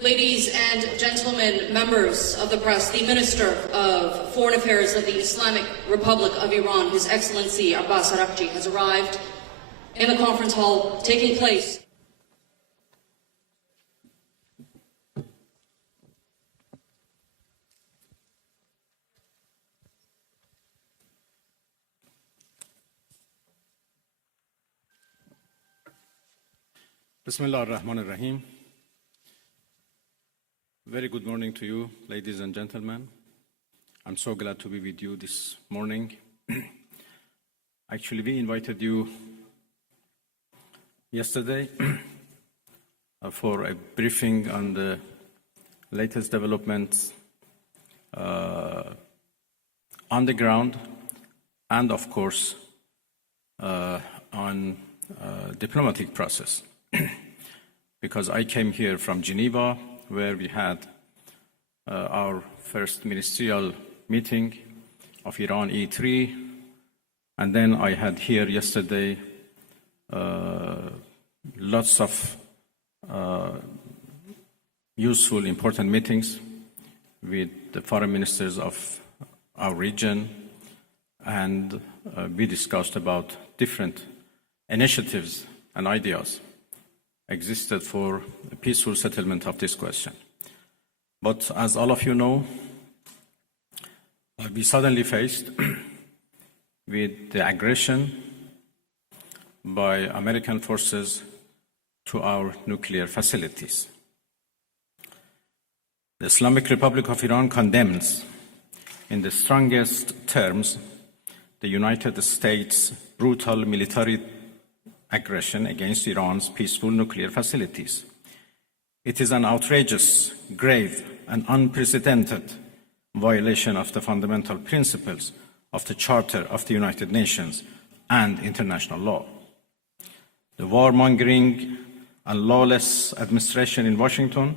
Ladies and gentlemen, members of the press, the Minister of Foreign Affairs of the Islamic Republic of Iran, His Excellency Abbas Araghchi, has arrived in the conference hall taking place. Bismillah ar-Rahman ar-Rahim. Very good morning to you, ladies and gentlemen. I'm so glad to be with you this morning. Actually, we invited you yesterday for a briefing on the latest developments on the ground and, of course, on diplomatic process. Because I came here from Geneva, where we had our first ministerial meeting of Iran E3, and then I had here yesterday lots of useful, important meetings with the foreign ministers of our region, and we discussed about different initiatives and ideas existed for a peaceful settlement of this question. But as all of you know, we suddenly faced with the aggression by American forces to our nuclear facilities. The Islamic Republic of Iran condemns in the strongest terms the United States' brutal military aggression against Iran's peaceful nuclear facilities. It is an outrageous, grave, and unprecedented violation of the fundamental principles of the Charter of the United Nations and international law. The warmongering and lawless administration in Washington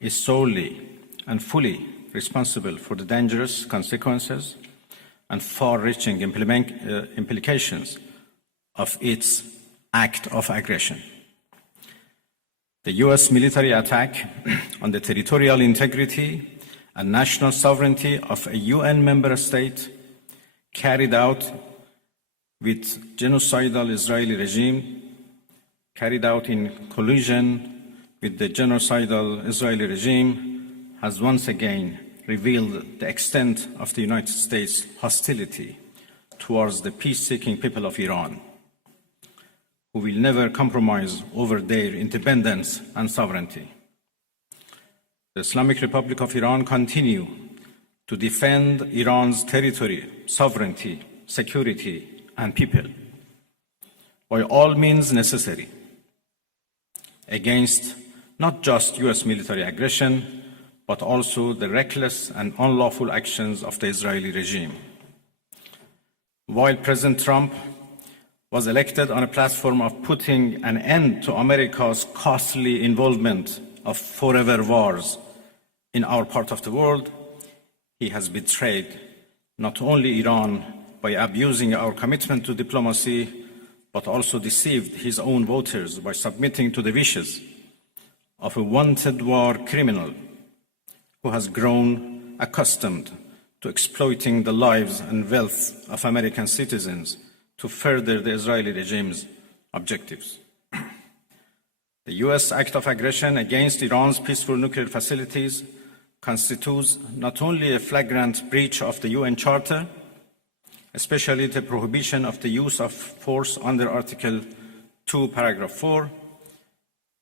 is solely and fully responsible for the dangerous consequences and far-reaching implications of its act of aggression. The US military attack on the territorial integrity and national sovereignty of a UN member state carried out with genocidal Israeli regime, carried out in collusion with the genocidal Israeli regime, has once again revealed the extent of the United States' hostility towards the peace-seeking people of Iran, who will never compromise over their independence and sovereignty. The Islamic Republic of Iran continues to defend Iran's territory, sovereignty, security, and people by all means necessary against not just US military aggression, but also the reckless and unlawful actions of the Israeli regime. While President Trump was elected on a platform of putting an end to America's costly involvement of forever wars in our part of the world, he has betrayed not only Iran by abusing our commitment to diplomacy, but also deceived his own voters by submitting to the wishes of a wanted war criminal who has grown accustomed to exploiting the lives and wealth of American citizens to further the Israeli regime's objectives. The US act of aggression against Iran's peaceful nuclear facilities constitutes not only a flagrant breach of the UN Charter, especially the prohibition of the use of force under Article 2, Paragraph 4,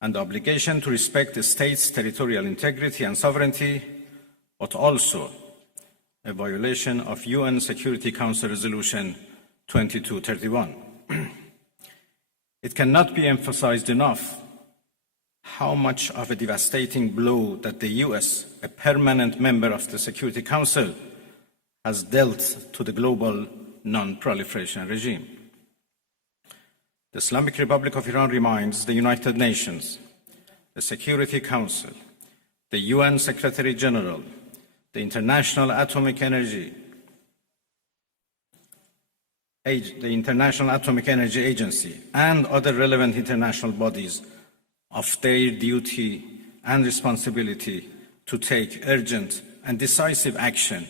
and the obligation to respect the state's territorial integrity and sovereignty, but also a violation of UN Security Council Resolution 2231. It cannot be emphasized enough how much of a devastating blow that the US, a permanent member of the Security Council, has dealt to the global non-proliferation regime. The Islamic Republic of Iran reminds the United Nations, the Security Council, the UN Secretary General, the International Atomic Energy Agency, and other relevant international bodies of their duty and responsibility to take urgent and decisive action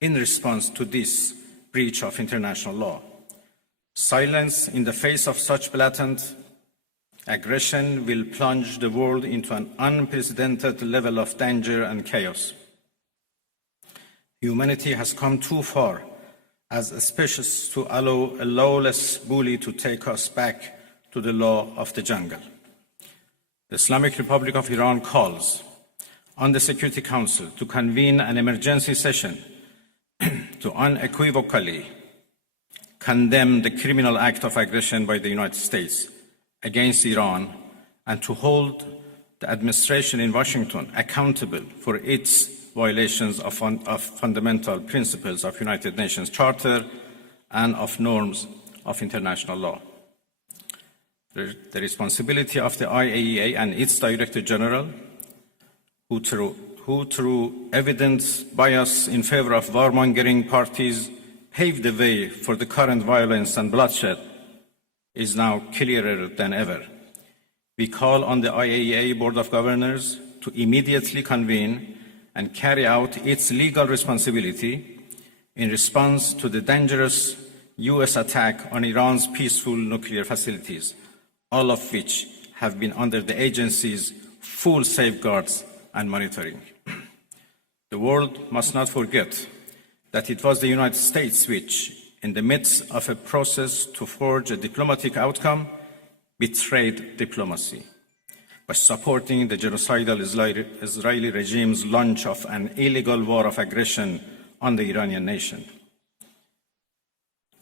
in response to this breach of international law. Silence in the face of such blatant aggression will plunge the world into an unprecedented level of danger and chaos. Humanity has come too far as a species to allow a lawless bully to take us back to the law of the jungle. The Islamic Republic of Iran calls on the Security Council to convene an emergency session to unequivocally condemn the criminal act of aggression by the United States against Iran and to hold the administration in Washington accountable for its violations of fundamental principles of United Nations Charter and of norms of international law. The responsibility of the IAEA and its Director General, who through evidence bias in favor of warmongering parties paved the way for the current violence and bloodshed, is now clearer than ever. We call on the IAEA Board of Governors to immediately convene and carry out its legal responsibility in response to the dangerous US attack on Iran's peaceful nuclear facilities, all of which have been under the agency's full safeguards and monitoring. The world must not forget that it was the United States which, in the midst of a process to forge a diplomatic outcome, betrayed diplomacy by supporting the genocidal Israeli regime's launch of an illegal war of aggression on the Iranian nation.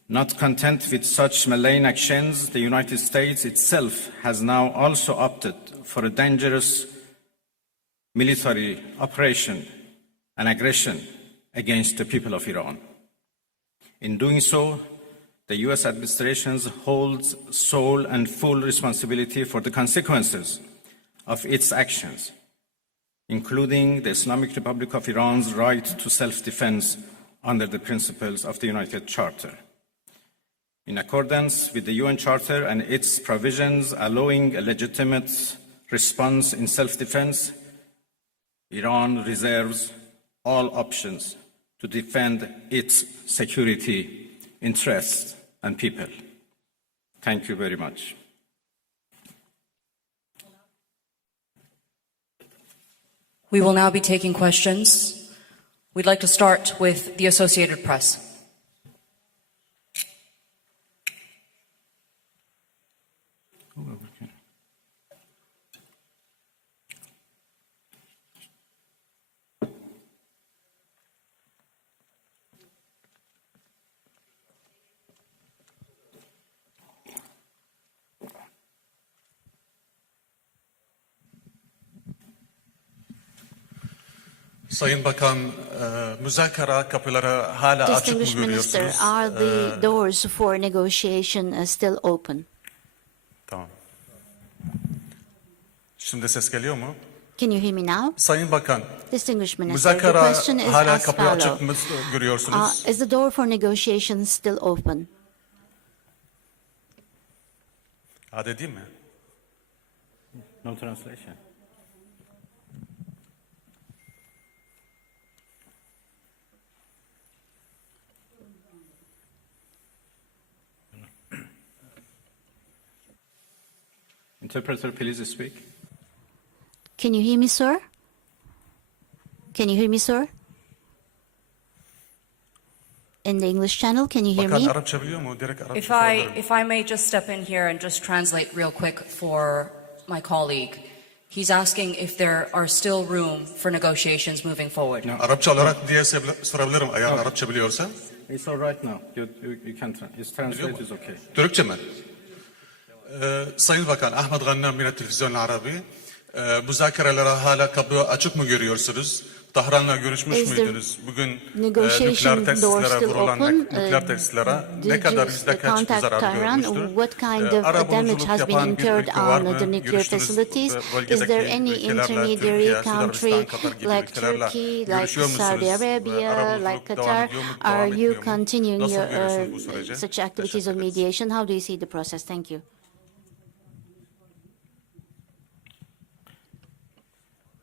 Not content with such malign actions, the United States itself has now also opted for a dangerous military operation and aggression against the people of Iran. In doing so, the US administration holds sole and full responsibility for the consequences of its actions, including the Islamic Republic of Iran's right to self-defense under the principles of the United Charter. In accordance with the UN Charter and its provisions allowing a legitimate response in self-defense, Iran reserves all options to defend its security, interests, and people. Thank you very much. We will now be taking questions. We'd like to start with the Associated Press. Sayın Bakan, müzakere kapıları hala açık mı Distinguished Minister, görüyorsunuz? are the doors for negotiation still open? Tamam. Şimdi ses geliyor mu? Can you hear me now? Sayın Bakan, Distinguished Minister, the müzakere question is hala as kapı follows. açık mı görüyorsunuz? Is the door for negotiation still open? Hadi değil mi? No translation. Interpreter, please speak. Can you hear me, sir? Can you hear me, sir? In the English channel, can you hear Bakan me? Arapça biliyor mu? Direkt Arapça If sorabilirim. I may just step in here and just translate real quick for my colleague. He's asking if there are still room for negotiations moving forward. No. Arapça olarak diye sorabilirim eğer Arapça biliyorsan. It's all right now. You can it's translate is okay. Türkçe mi? Sayın Bakan, Ahmet Gannam yine Televizyon Arabi. Müzakerelere hala kapı açık mı görüyorsunuz? Tahran'la görüşmüş Is the müydünüz? Bugün negotiation nükleer door tesislere still vurulan open? nükleer tesislere Did ne kadar you yüzde kaç contact zarar Tehran? görmüştür? What kind of damage has been incurred on the nuclear facilities? Is there any intermediary country like Turkey, like Saudi Arabia, like Qatar? Are you continuing your such activities of mediation? How do you see the process? Thank you.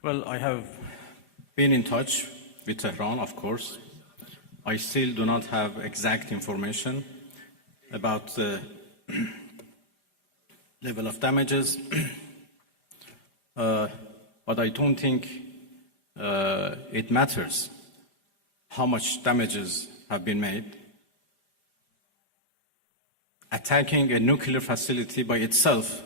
Well, I have been in touch with Tehran, of course. I still do not have exact information about the level of damages, but I don't think it matters how much damages have been made. Attacking a nuclear facility by itself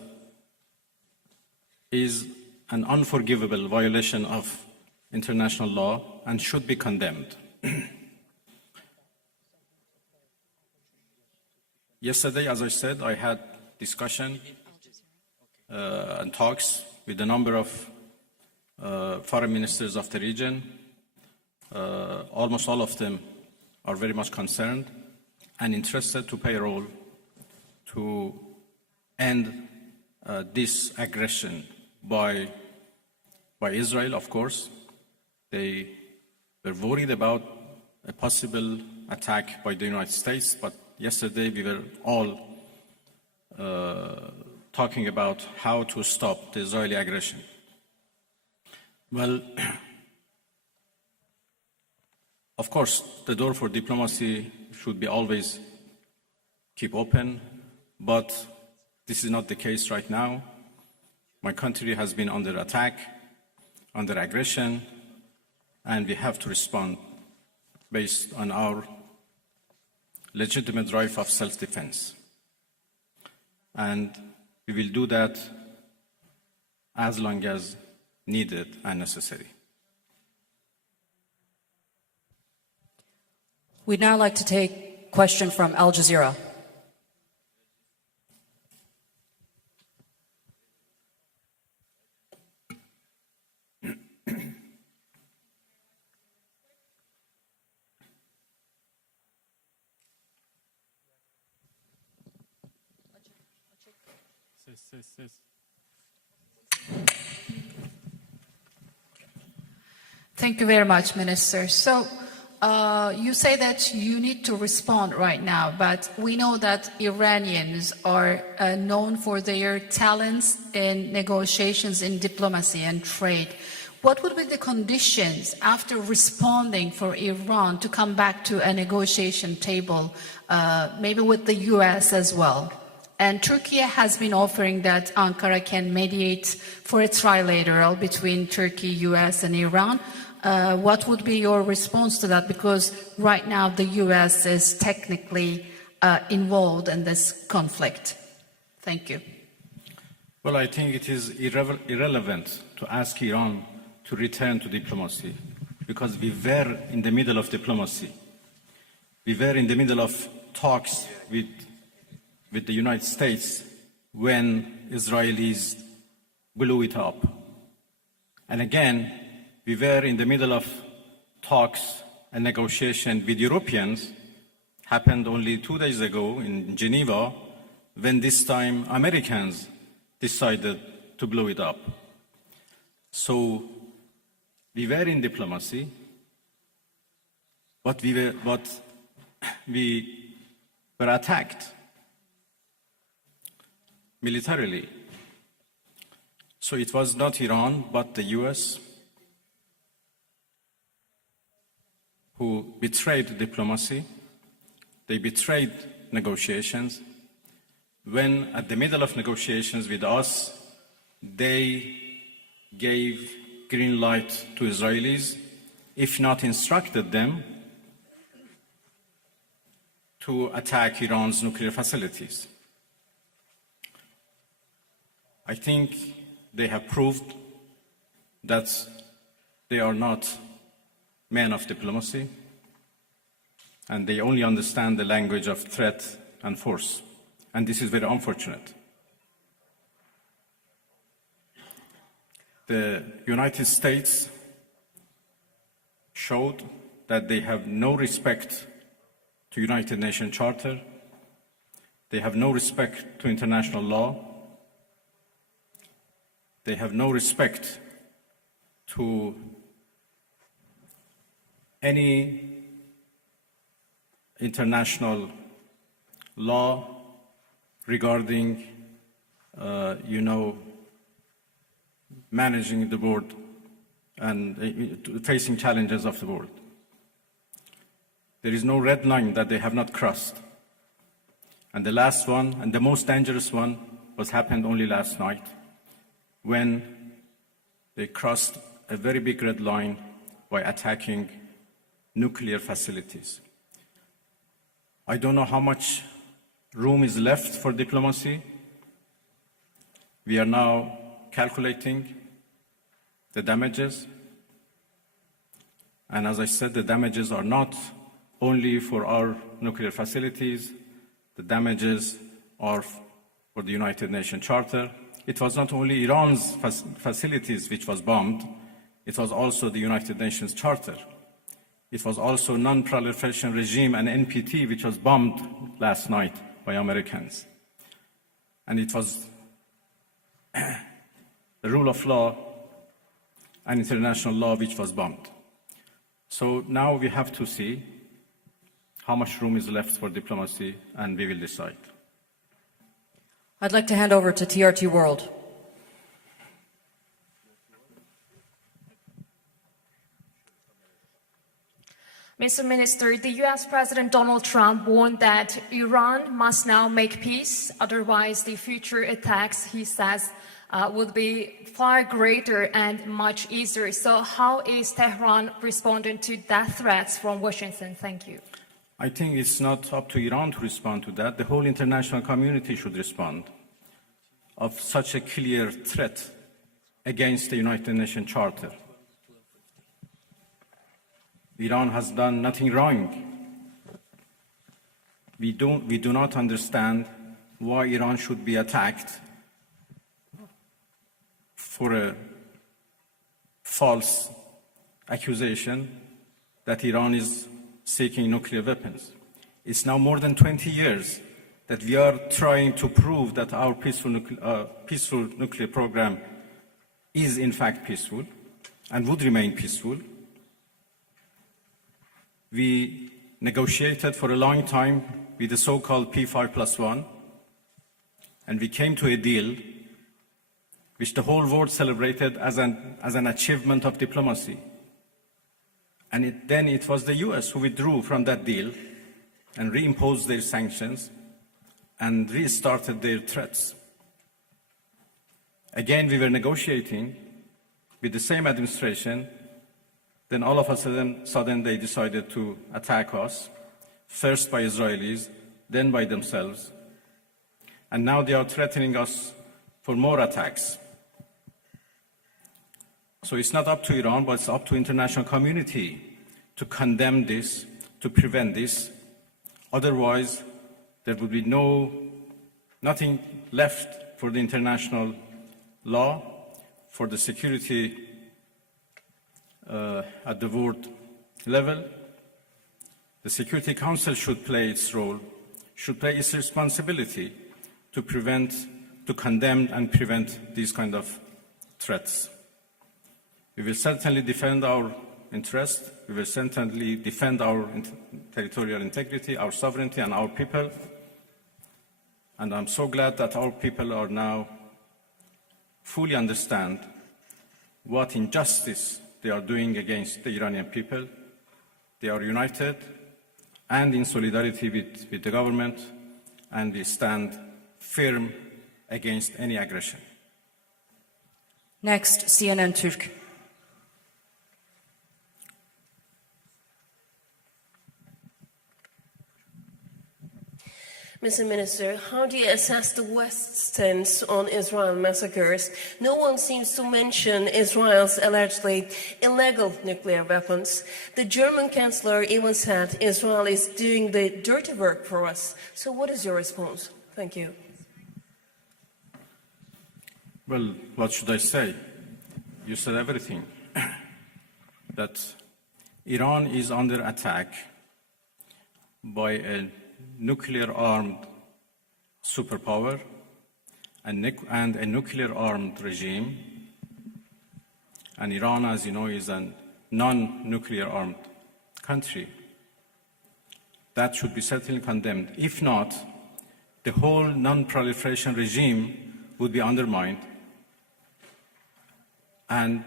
is an unforgivable violation of international law and should be condemned. Yesterday, as I said, I had discussion and talks with a number of foreign ministers of the region. Almost all of them are very much concerned and interested to play a role to end this aggression by Israel, of course. They were worried about a possible attack by the United States, but yesterday we were all talking about how to stop the Israeli aggression. Well, of course, the door for diplomacy should be always keep open, but this is not the case right now. My country has been under attack, under aggression, and we have to respond based on our legitimate right of self-defense. And we will do that as long as needed and necessary. We'd now like to take a question from Al Jazeera. Thank you very much, Minister. So you say that you need to respond right now, but we know that Iranians are known for their talents in negotiations in diplomacy and trade. What would be the conditions after responding for Iran to come back to a negotiation table, maybe with the US as well? And Turkey has been offering that Ankara can mediate for a trilateral between Turkey, US, and Iran. What would be your response to that? Because right now the US is technically involved in this conflict. Thank you. Well, I think it is irrelevant to ask Iran to return to diplomacy, because we were in the middle of diplomacy. We were in the middle of talks with the United States when Israelis blew it up. And again, we were in the middle of talks and negotiation with Europeans, happened only 2 days ago in Geneva, when this time Americans decided to blow it up. So we were in diplomacy, but we were attacked militarily. So it was not Iran, but the US who betrayed diplomacy. They betrayed negotiations. When at the middle of negotiations with us, they gave green light to Israelis, if not instructed them to attack Iran's nuclear facilities. I think they have proved that they are not men of diplomacy, and they only understand the language of threat and force. And this is very unfortunate. The United States showed that they have no respect to United Nations Charter. They have no respect to international law. They have no respect to any international law regarding, managing the board and facing challenges of the world. There is no red line that they have not crossed. And the last one, and the most dangerous one, was happened only last night, when they crossed a very big red line by attacking nuclear facilities. I don't know how much room is left for diplomacy. We are now calculating the damages. And as I said, the damages are not only for our nuclear facilities, the damages are for the United Nations Charter. It was not only Iran's facilities which was bombed, it was also the United Nations Charter. It was also non-proliferation regime and NPT, which was bombed last night by Americans. And it was the rule of law and international law which was bombed. So now we have to see how much room is left for diplomacy, and we will decide. I'd like to hand over to TRT World. Mr. Minister, the U.S. President Donald Trump warned that Iran must now make peace, otherwise the future attacks, he says, would be far greater and much easier. So how is Tehran responding to that threats from Washington? Thank you. I think it's not up to Iran to respond to that. The whole international community should respond of such a clear threat against the United Nations Charter. Iran has done nothing wrong. We do not understand why Iran should be attacked for a false accusation that Iran is seeking nuclear weapons. It's now more than 20 years that we are trying to prove that our peaceful nuclear program is in fact peaceful and would remain peaceful. We negotiated for a long time with the so-called P5+1, and we came to a deal which the whole world celebrated as an achievement of diplomacy. And then it was the US who withdrew from that deal and reimposed their sanctions and restarted their threats. Again, we were negotiating with the same administration. Then all of a sudden they decided to attack us, first by Israelis, then by themselves. And now they are threatening us for more attacks. So it's not up to Iran, but it's up to international community to condemn this, to prevent this. Otherwise, there would be nothing left for the international law, for the security at the world level. The Security Council should play its role, should play its responsibility to condemn and prevent these kind of threats. We will certainly defend our interest. We will certainly defend our territorial integrity, our sovereignty, and our people. And I'm so glad that our people are now fully understand what injustice they are doing against the Iranian people. They are united and in solidarity with the government, and we stand firm against any aggression. Next, CNN Türk. Mr. Minister, how do you assess the West's stance on Israel massacres? No one seems to mention Israel's allegedly illegal nuclear weapons. The German Chancellor even said Israel is doing the dirty work for us. So what is your response? Thank you. Well, what should I say? You said everything. That Iran is under attack by a nuclear-armed superpower and a nuclear-armed regime. And Iran, as you know, is a non-nuclear-armed country. That should be certainly condemned. If not, the whole non-proliferation regime would be undermined. And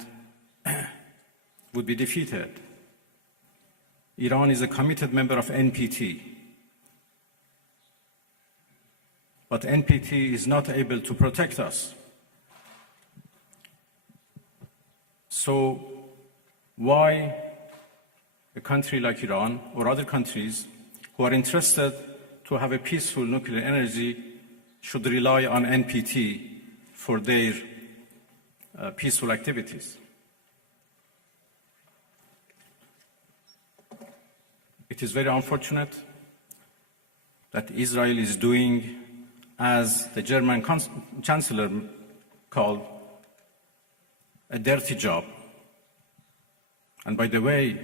would be defeated. Iran is a committed member of NPT, but NPT is not able to protect us. So why a country like Iran or other countries who are interested to have a peaceful nuclear energy should rely on NPT for their peaceful activities? It is very unfortunate that Israel is doing, as the German Chancellor called, a dirty job. And by the way,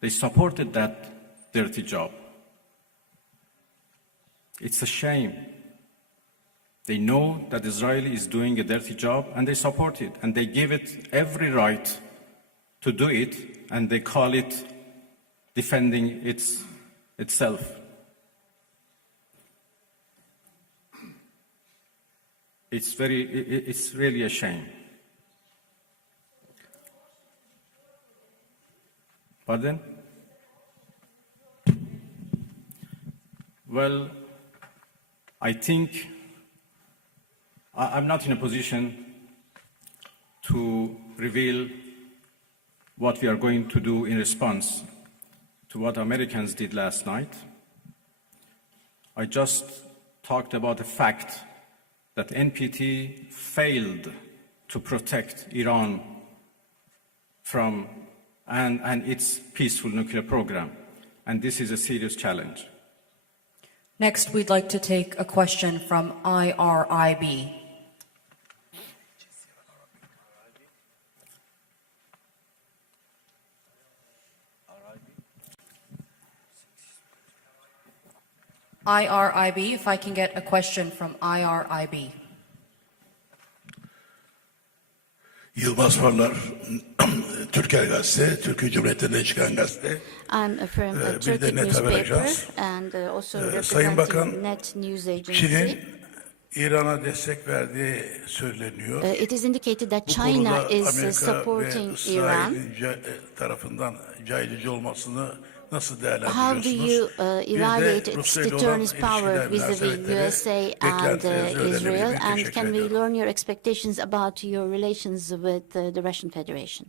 they supported that dirty job. It's a shame. They know that Israel is doing a dirty job and they support it, and they give it every right to do it, and they call it defending itself. It's really a shame. Pardon? Well, I think I'm not in a position to reveal what we are going to do in response to what Americans did last night. I just talked about the fact that NPT failed to protect Iran from and its peaceful nuclear program, and this is a serious challenge. Next, we'd like to take a question from IRIB. IRIB, if I can get a question from IRIB. Yılmaz Farlar, Türker Gazete, Türkiye Cumhuriyeti'nden çıkan gazete. I'm from a Bir Turkic de Net Haber newspaper Ajans. and also Sayın Bakan, representing Net News Agency. Çin'in İran'a destek verdiği söyleniyor. It is indicated that Bu China konuda is Amerika ve supporting Iran. İsrail'in tarafından caydırıcı olmasını nasıl How do değerlendiriyorsunuz? you Bir evaluate de its Rusya ile olan deterrence power ilişkiler vis-a-vis münasebetleri, USA and beklentilerinizi Israel? öğrenebilirim. And Teşekkür can we ediyorum. learn your expectations about your relations with the Russian Federation?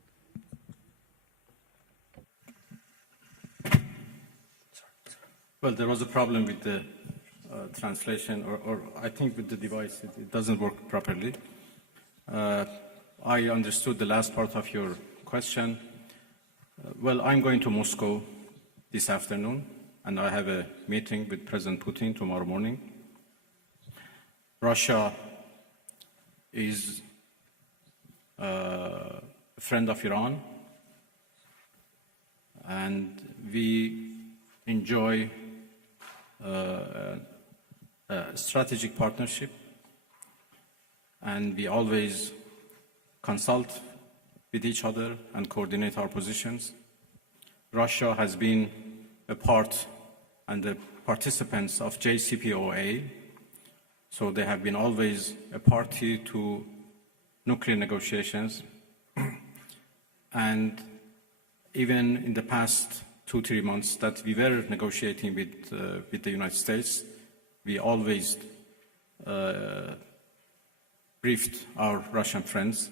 Well, there was a problem with the translation, or I think with the device, it doesn't work properly. I understood the last part of your question. Well, I'm going to Moscow this afternoon, and I have a meeting with President Putin tomorrow morning. Russia is a friend of Iran, and we enjoy a strategic partnership, and we always consult with each other and coordinate our positions. Russia has been a part and the participants of JCPOA, so they have been always a party to nuclear negotiations. And even in the past 2-3 months that we were negotiating with the United States, we always briefed our Russian friends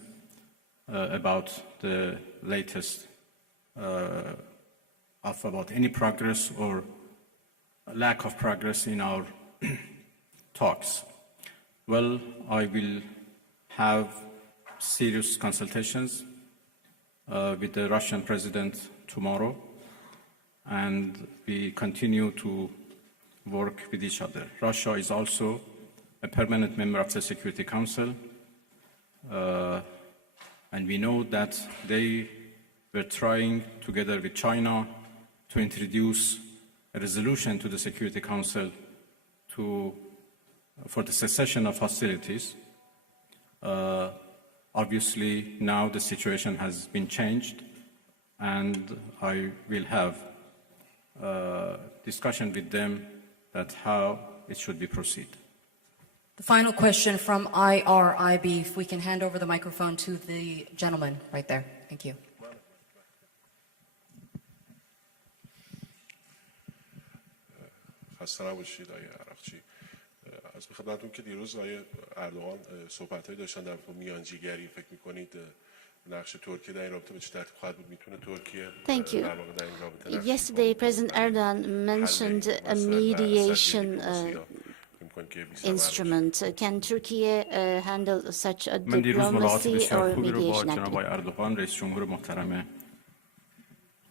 about the latest about any progress or lack of progress in our talks. Well, I will have serious consultations with the Russian president tomorrow, and we continue to work with each other. Russia is also a permanent member of the Security Council, and we know that they were trying, together with China, to introduce a resolution to the Security Council for the cessation of hostilities. Obviously, now the situation has been changed, and I will have a discussion with them that how it should be proceed. The final question from IRIB, if we can hand over the microphone to the gentleman right there. Thank you. خسته نباشید آقای عراقچی. از خدمتتون که دیروز آقای اردوغان صحبت‌هایی داشتن در مورد میانجیگری، فکر می‌کنید نقش ترکیه در این رابطه به چه ترتیب خواهد بود؟ میتونه ترکیه Thank you. در واقع در این رابطه Yesterday, President Erdogan mentioned a mediation instrument. Can Turkey handle such a من دیروز ملاقات diplomacy بسیار or خوبی رو با mediation جناب آقای activity? اردوغان رئیس جمهور محترم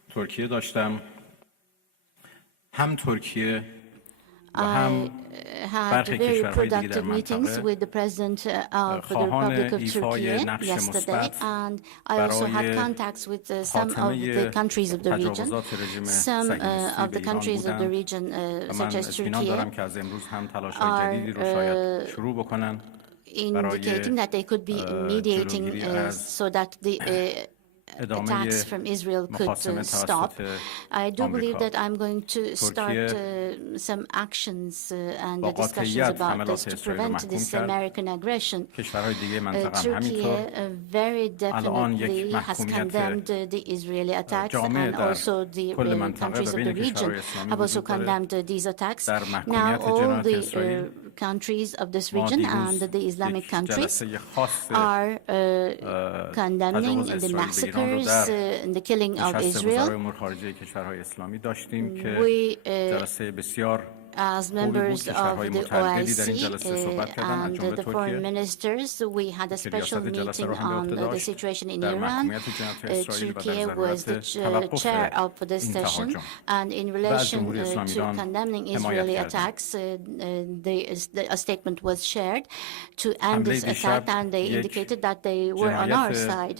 ترکیه داشتم. هم ترکیه و هم had very productive meetings with the President of the Republic of Turkey yesterday, and I also had contacts with some of the countries of the region. Some of the countries of the region, such as Turkey, are indicating that they could be mediating so that the attacks from Israel could stop. I do believe that I'm going to start some actions and discussions about this to prevent this American aggression. Turkey very definitely has condemned the Israeli attacks, and also the countries of the region have also condemned these attacks. Now all the countries of this region and the Islamic countries are condemning the massacres and the killing of Israel. We, as members of the OIC and the foreign ministers, we had a special meeting on the situation in Iran. Turkey was the chair of this session, and in relation to condemning Israeli attacks, a statement was shared to end this attack, and they indicated that they were on our side.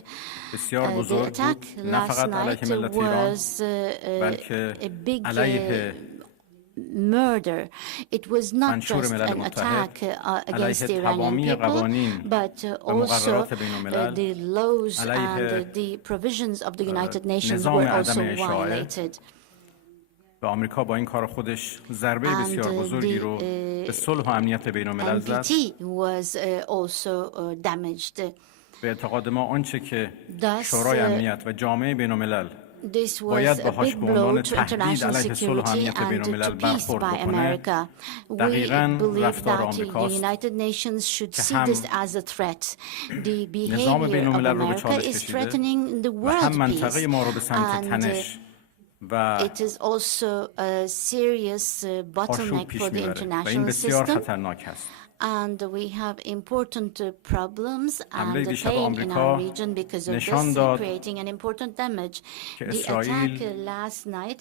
The attack last night was a big murder. It was not just an attack against the Iranian people, but also the laws and the provisions of the United Nations were also violated. و آمریکا با این کار خودش ضربه بسیار بزرگی رو به صلح و امنیت بین‌الملل زد. به اعتقاد ما آنچه که شورای امنیت و جامعه بین‌الملل باید باهاش به عنوان تهدید علیه صلح و امنیت بین‌الملل برخورد بکنه، دقیقاً رفتار آمریکاست که هم نظام بین‌الملل رو به چالش کشیده و هم منطقه ما رو به سمت تنش و آشوب پیش میبره و این بسیار خطرناک است. And we have important problems and pain in our region because of this, creating an important damage. The attack last night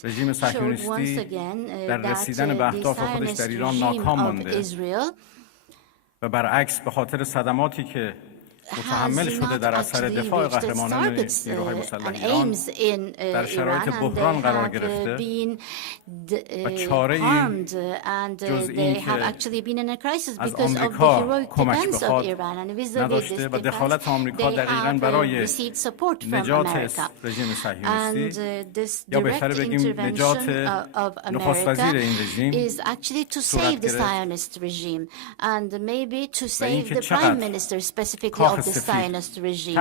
showed once again that the Zionist regime of Israel و برعکس به خاطر صدماتی که متحمل شده در اثر دفاع قهرمانان نیروهای مسلح ایران در شرایط بحران قرار گرفته و چاره‌ای جز این که از آمریکا کمک بخواد نداشته و دخالت آمریکا دقیقاً برای نجات رژیم صهیونیستی یا بهتر بگیم نجات نخست وزیر این رژیم صورت گرفت و اینکه چقدر of the Zionist regime.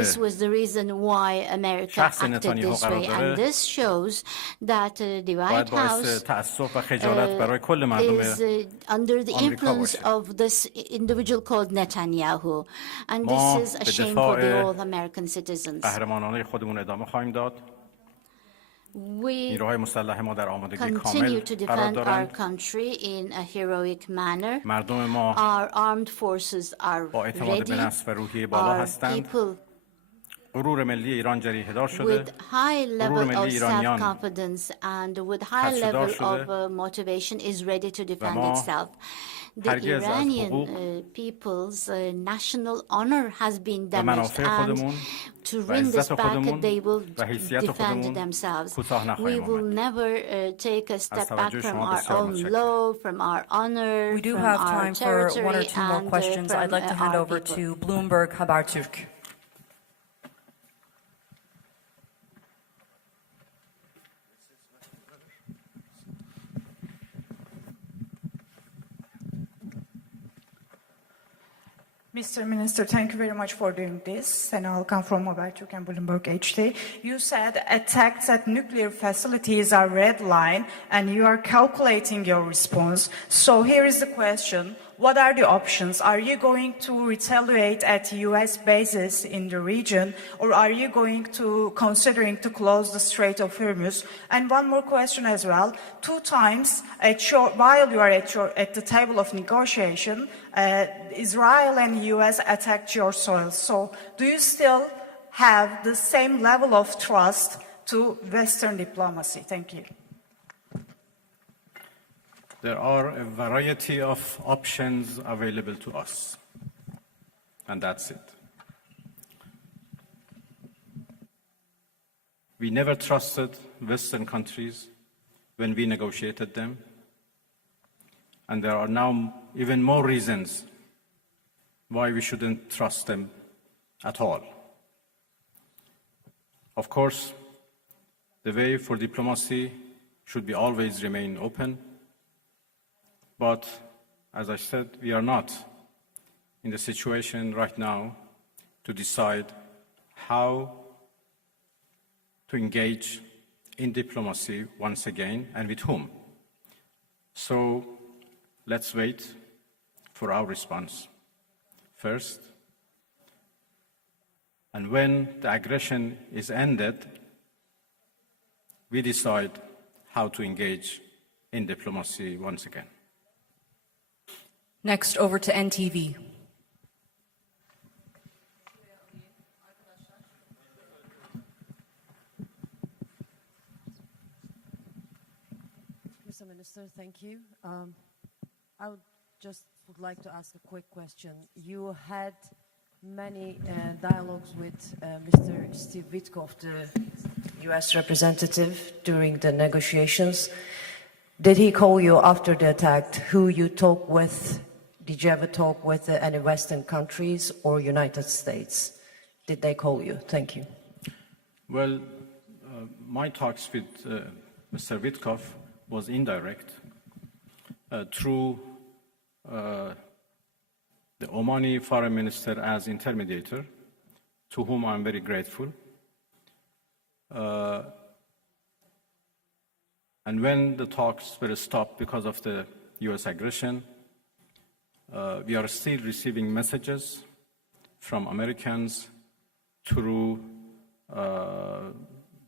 This was the reason why America acted this way, and this shows that the White House is under the influence of this individual called Netanyahu, and this is a shame for the all American citizens. We continue to defend our country in a heroic manner. Our armed forces are ready. Our people with high level of self-confidence and with high level of motivation is ready to defend itself. The Iranian people's national honor has been damaged, and to win this back, they will defend themselves. We will never take a step back from our own law, from our honor, We do have time for one or two more questions. I'd like to hand over to Bloomberg Haberturk. Mr. Minister, thank you very much for doing this. Sena Alkan from Habertürk and Bloomberg HD. You said attacks at nuclear facilities are red line and you are calculating your response. So here is the question. What are the options? Are you going to retaliate at US bases in the region, or are you going to considering to close the Strait of Hormuz? And one more question as well. 2 times while you are at the table of negotiation, Israel and US attacked your soil. So do you still have the same level of trust to Western diplomacy? Thank you. There are a variety of options available to us, and that's it. We never trusted Western countries when we negotiated them, and there are now even more reasons why we shouldn't trust them at all. Of course, the way for diplomacy should be always remain open. But, as I said, we are not in the situation right now to decide how to engage in diplomacy once again and with whom. So let's wait for our response first. And when the aggression is ended, we decide how to engage in diplomacy once again. Next, over to NTV. Mr. Minister, thank you. I would like to ask a quick question. You had many dialogues with Mr. Steve Witkoff, the U.S. representative, during the negotiations. Did he call you after the attack? Who you talked with? Did you ever talk with any Western countries or United States? Did they call you? Thank you. Well, my talks with Mr. Witkoff was indirect through the Omani Foreign Minister as intermediator, to whom I'm very grateful. And when the talks were stopped because of the US aggression, we are still receiving messages from Americans through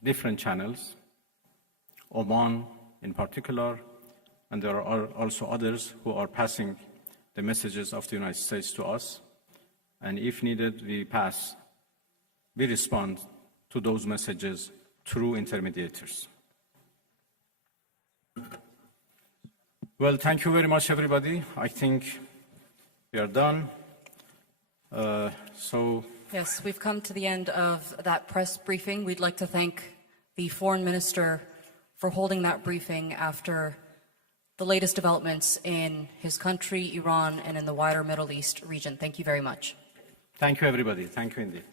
different channels, Oman in particular, and there are also others who are passing the messages of the United States to us. And if needed, we respond to those messages through intermediators. Well, thank you very much, everybody. I think we are done. Yes, we've come to the end of that press briefing. We'd like to thank the Foreign Minister for holding that briefing after the latest developments in his country, Iran, and in the wider Middle East region. Thank you very much. Thank you, everybody. Thank you indeed.